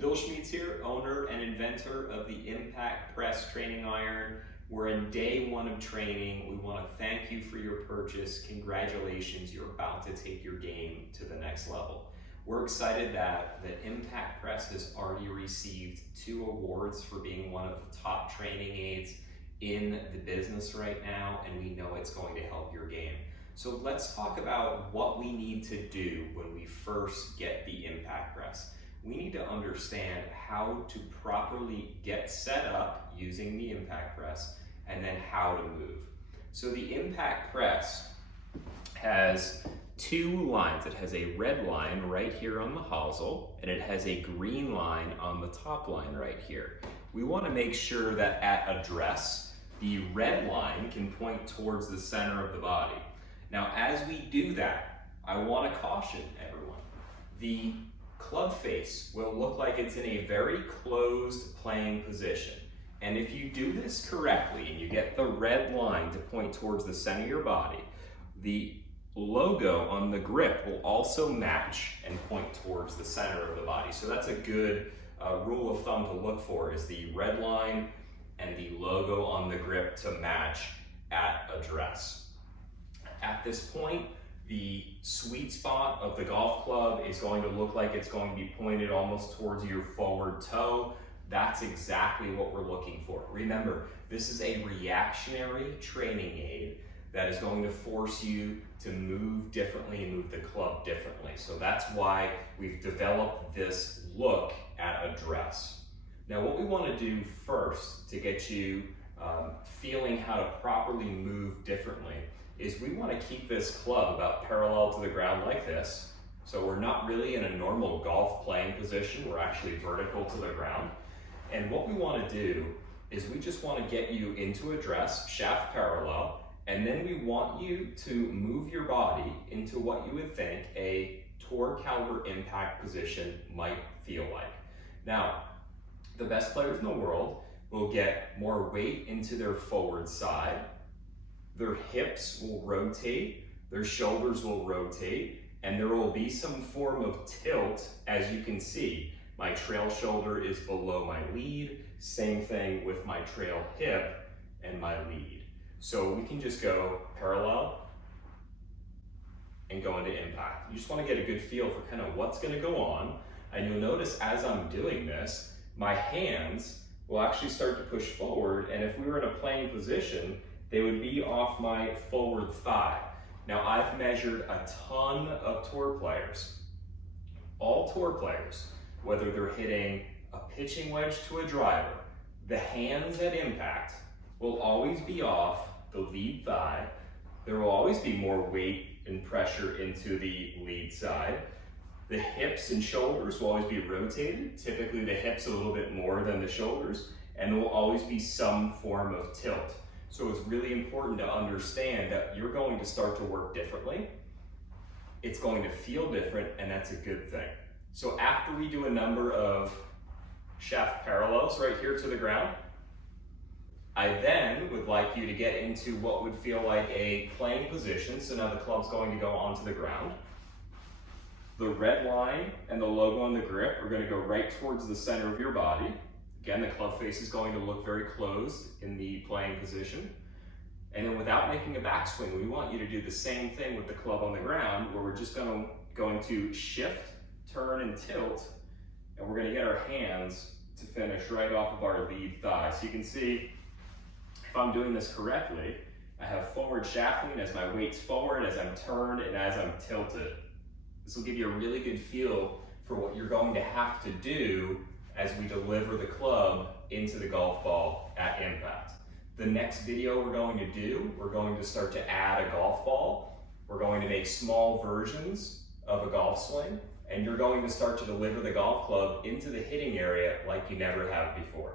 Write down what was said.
Bill Schmedes here, owner and inventor of the Impact Press Training Iron. We're in day one of training. We want to thank you for your purchase. Congratulations, you're about to take your game to the next level. We're excited that the Impact Press has already received 2 awards for being one of the top training aids in the business right now, and we know it's going to help your game. So let's talk about what we need to do when we first get the Impact Press. We need to understand how to properly get set up using the Impact Press and then how to move. So the Impact Press has 2 lines. It has a red line right here on the hosel, and it has a green line on the top line right here. We want to make sure that at address, the red line can point towards the center of the body. Now, as we do that, I want to caution everyone. The club face will look like it's in a very closed playing position. And if you do this correctly and you get the red line to point towards the center of your body, the logo on the grip will also match and point towards the center of the body. So that's a good rule of thumb to look for, is the red line and the logo on the grip to match at address. At this point, the sweet spot of the golf club is going to look like it's going to be pointed almost towards your forward toe. That's exactly what we're looking for. Remember, this is a reactionary training aid that is going to force you to move differently and move the club differently. So that's why we've developed this look at address. Now, what we want to do first to get you feeling how to properly move differently is we want to keep this club about parallel to the ground like this. So we're not really in a normal golf playing position, we're actually vertical to the ground. And what we want to do is we just want to get you into address, shaft parallel, and then we want you to move your body into what you would think a tour caliber impact position might feel like. Now, the best players in the world will get more weight into their forward side. Their hips will rotate, their shoulders will rotate, and there will be some form of tilt. As you can see, my trail shoulder is below my lead, same thing with my trail hip and my lead. So we can just go parallel and go into impact. You just want to get a good feel for kind of what's going to go on, and you'll notice as I'm doing this, my hands will actually start to push forward, and if we were in a playing position, they would be off my forward thigh. Now, I've measured a ton of tour players. All tour players, whether they're hitting a pitching wedge to a driver, the hands at impact will always be off the lead thigh. There will always be more weight and pressure into the lead side. The hips and shoulders will always be rotated. Typically, the hips a little bit more than the shoulders, and there will always be some form of tilt. So it's really important to understand that you're going to start to work differently. It's going to feel different, and that's a good thing. So after we do a number of shaft parallels right here to the ground, I then would like you to get into what would feel like a playing position. So now the club's going to go onto the ground. The red line and the logo on the grip are going to go right towards the center of your body. Again, the club face is going to look very closed in the playing position. And then without making a backswing, we want you to do the same thing with the club on the ground, where we're just going to shift, turn, and tilt, and we're going to get our hands to finish right off of our lead thigh. So you can see, if I'm doing this correctly, I have forward shafting as my weight's forward, as I'm turned, and as I'm tilted. This will give you a really good feel for what you're going to have to do as we deliver the club into the golf ball at impact. The next video we're going to do, we're going to start to add a golf ball. We're going to make small versions of a golf swing, and you're going to start to deliver the golf club into the hitting area like you never have before.